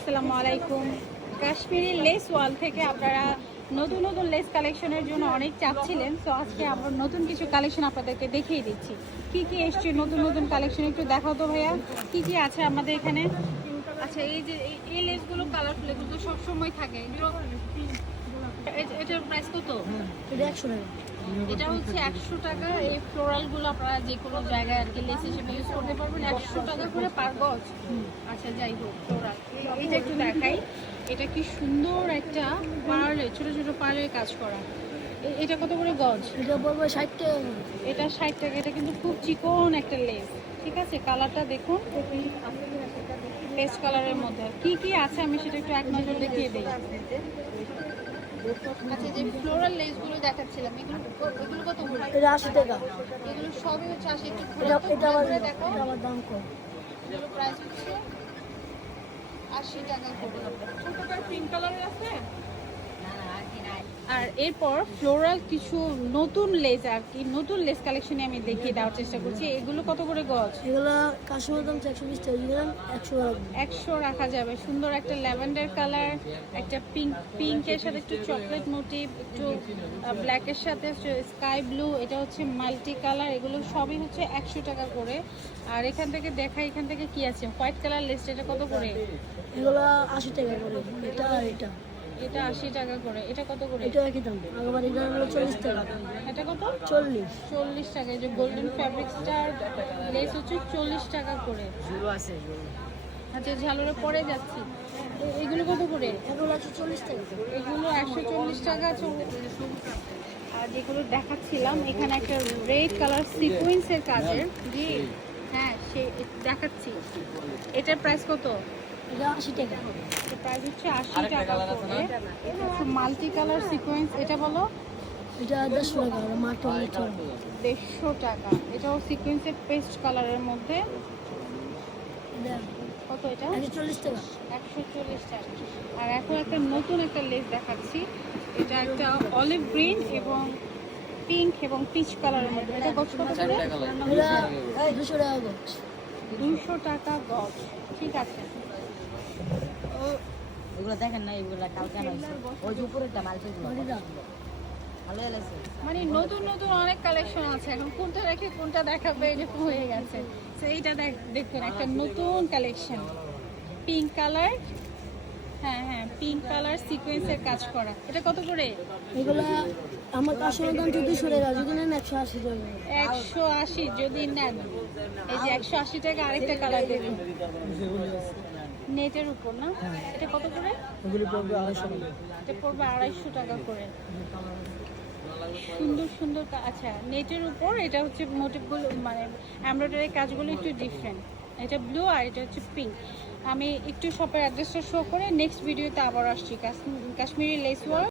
আসসালামু আলাইকুম। কাশ্মীরি লেস ওয়াল থেকে আপনারা নতুন নতুন লেস কালেকশনের জন্য অনেক চাচ্ছিলেন, তো আজকে আমরা নতুন কিছু কালেকশন আপনাদেরকে দেখিয়ে দিচ্ছি। কি কি এসছে নতুন নতুন কালেকশন একটু দেখাও তো ভাইয়া, কি কি আছে আমাদের এখানে। আচ্ছা, এই যে এই লেসগুলো কালারফুল, এগুলো তো সবসময় থাকে। এগুলো এটার প্রাইস কত? এটা 100 টাকা। এটা হচ্ছে 100 টাকা। এই ফ্লোরালগুলো আপনারা যে কোনো জায়গায় আর কি লেস হিসেবে ইউজ করতে পারবেন, 100 টাকা করে পার গজ। আচ্ছা, যাই হোক, ফ্লোরাল এইটা একটু দেখাই। এটা কি সুন্দর একটা পার্লে, ছোট ছোট পার্লের কাজ করা। এটা কত করে গজ? এটা পড়বে 60 টাকা করে। এটা 60 টাকা। এটা কিন্তু খুব চিকন একটা লেস, ঠিক আছে। কালারটা দেখুন, পেস্ট কালারের মধ্যে কি কি আছে আমি সেটা একটু এক নজর দেখিয়ে দিই। আচ্ছা, যে ফ্লোরাল লেসগুলো দেখাচ্ছিলাম, এগুলো কত করে? এটা 80 টাকা। এগুলো সবই হচ্ছে 80। একটু এটা এটা আবার দেখো, এটা আবার দাম কম। এগুলো প্রাইস হচ্ছে 80 টাকা করে। ছোটটা পিঙ্ক কালারের আছে। আর এরপর ফ্লোরাল কিছু নতুন লেস আর কি, নতুন লেস কালেকশনে আমি দেখিয়ে দেওয়ার চেষ্টা করছি। এগুলো কত করে গজ? এগুলো কাশ্মীর দাম 120 টাকা, এগুলো 100 টাকা। 100 রাখা যাবে। সুন্দর একটা ল্যাভেন্ডার কালার, একটা পিঙ্কের সাথে একটু চকলেট মোটিভ, একটু ব্ল্যাকের সাথে স্কাই ব্লু, এটা হচ্ছে মাল্টি কালার। এগুলো সবই হচ্ছে 100 টাকা করে। আর এখান থেকে দেখা, এখান থেকে কি আছে, হোয়াইট কালার লেস, এটা কত করে? এগুলো 80 টাকা করে। এটা আর এটা এটা 80 টাকা করে। এটা কত করে? এটা একই দাম। আবার এটা হলো 40 টাকা। এটা কত? 40। 40 টাকা। এই যে গোল্ডেন ফ্যাব্রিক স্টার লেস হচ্ছে 40 টাকা করে। আচ্ছা, ঝালরে পরে যাচ্ছি। এগুলো কত করে? এগুলো আছে 40 টাকা। এগুলো 140 টাকা। আর যেগুলো দেখাচ্ছিলাম, এখানে একটা রেড কালার সিকোয়েন্সের কাজের, জি হ্যাঁ, সে দেখাচ্ছি। এটার প্রাইস কত? এটা 80 টাকা। এটার প্রাইস হচ্ছে 80 টাকা করে। এটা হচ্ছে মাল্টি কালার সিকোয়েন্স। এটা বলো। এটা 150 টাকা। আর মাত্র 150 টাকা। এটাও সিকোয়েন্সের পেস্ট কালারের মধ্যে। কত এটা? 140 টাকা। 140 টাকা। আর এখন একটা নতুন একটা লেস দেখাচ্ছি। এটা একটা অলিভ গ্রিন এবং পিঙ্ক এবং পিচ কালারের মধ্যে। এটা গজ কত করে? এটা 200 টাকা গজ। 200 টাকা গজ, ঠিক আছে। এগুলো দেখেন না, এগুলো কালকে হয়েছে ওই যে উপরেরটা মালগুলো ভালো লাগছে। মানে নতুন নতুন অনেক কালেকশন আছে, এখন কোনটা রেখে কোনটা দেখাবে এরকম হয়ে গেছে। তো এইটা দেখুন, একটা নতুন কালেকশন, পিঙ্ক কালার। হ্যাঁ হ্যাঁ, পিঙ্ক কালার সিকোয়েন্সের কাজ করা। এটা কত করে? এগুলো আমার কাশ্মীর দাম 200 টাকা, যদি নেন 180 টাকা। 180 যদি নেন। এই যে 180 টাকা। আরেকটা কালার দেখুন, নেটের উপর না। এটা কত করে? এগুলো পড়বে 250 টাকা। এটা পড়বে 250 টাকা করে। সুন্দর সুন্দর আচ্ছা, নেটের উপর। এটা হচ্ছে মোটিভগুলো, মানে এমব্রয়ডারি কাজগুলো একটু ডিফারেন্ট। এটা ব্লু আর এটা হচ্ছে পিঙ্ক। আমি একটু শপের অ্যাড্রেসটা শো করে নেক্সট ভিডিওতে আবার আসছি। Kashmiri less work.